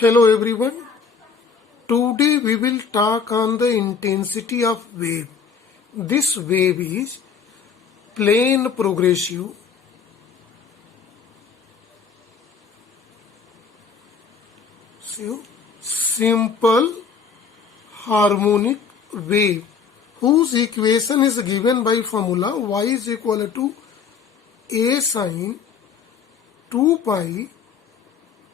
Hello everyone. Today we will talk on the intensity of wave. This wave is plane progressive, simple harmonic wave whose equation is given by formula y is equal to a sine 2 pi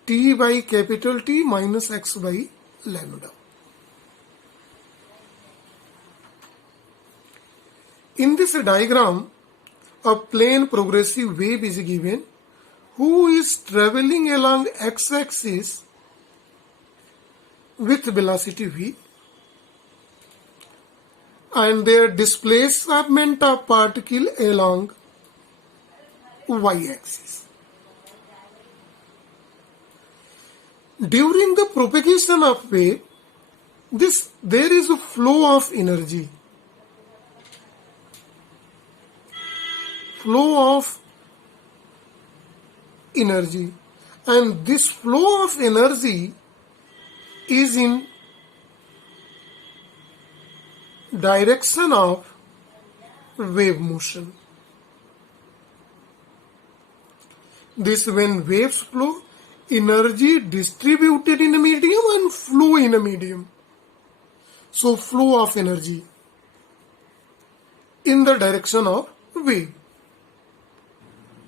t by capital T minus x by lambda. In this diagram, a plane progressive wave is given who is traveling along x-axis with velocity v, and their displacement of particle along y-axis. During the propagation of wave, there is a flow of energy. And this flow of energy is in direction of wave motion. This when waves flow, energy distributed in a medium and flow in a medium. So flow of energy in the direction of wave.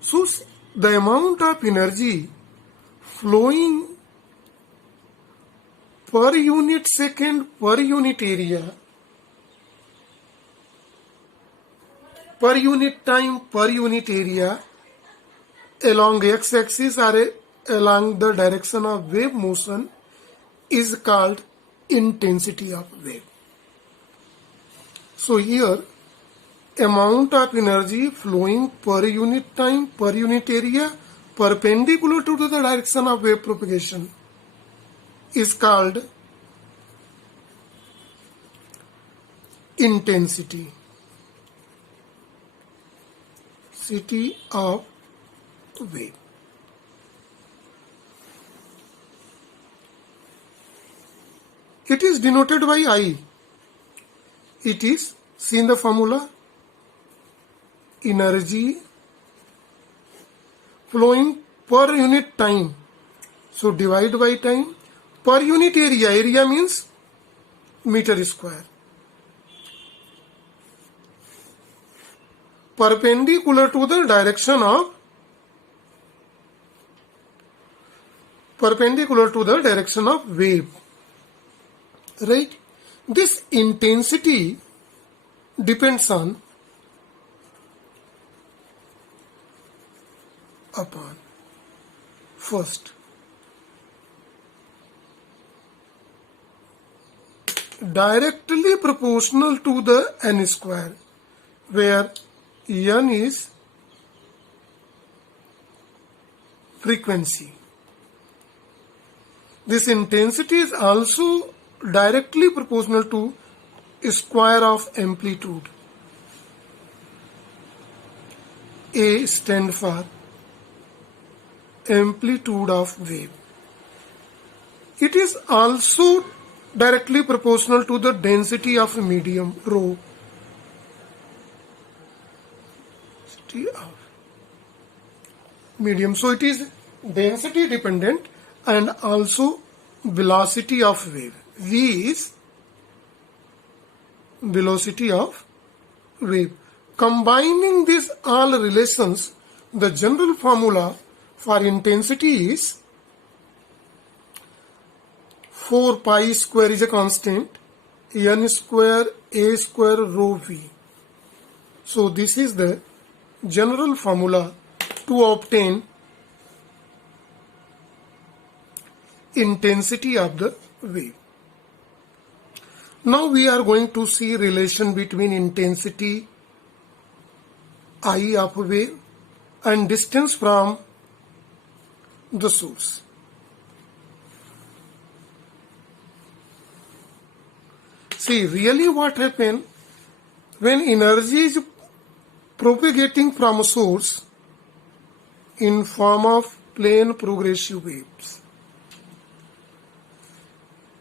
So the amount of energy flowing per unit second, per unit area, per unit time, per unit area along x-axis or along the direction of wave motion is called intensity of wave. So here, amount of energy flowing per unit time, per unit area, perpendicular to the direction of wave propagation is called intensity of wave. It is denoted by I. It is, see in the formula, energy flowing per unit time. So divide by time. Per unit area, area means meter square. Perpendicular to the direction of wave. Right? This intensity depends upon first directly proportional to the n square, where n is frequency. This intensity is also directly proportional to square of amplitude. A stands for amplitude of wave. It is also directly proportional to the density of medium, rho. Medium. So it is density dependent and also velocity of wave. V is velocity of wave. Combining these all relations, the general formula for intensity is 4 pi square is a constant, n square a square rho v. So this is the general formula to obtain intensity of the wave. Now we are going to see relation between intensity I of wave and distance from the source. See, really what happens when energy is propagating from a source in form of plane progressive waves.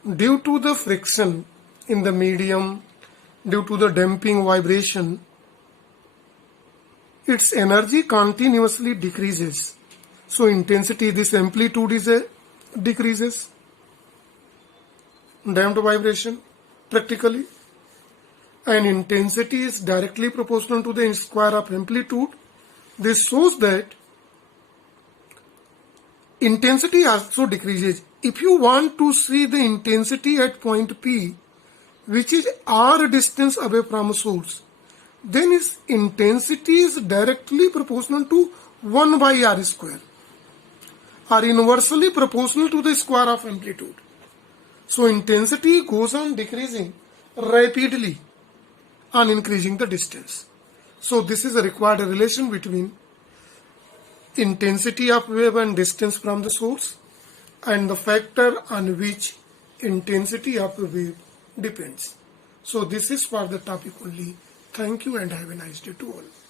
due to the friction in the medium, due to the damping vibration, its energy continuously decreases. So intensity, this amplitude is decreases. Damped vibration practically, and intensity is directly proportional to the square of amplitude. This shows that intensity also decreases. If you want to see the intensity at point P, which is r distance away from source, then its intensity is directly proportional to 1 by r square, or inversely proportional to the square of amplitude. So intensity goes on decreasing rapidly on increasing the distance. So this is a required relation between intensity of wave and distance from the source, and the factor on which intensity of the wave depends. So this is for the topic only. Thank you and have a nice day to all.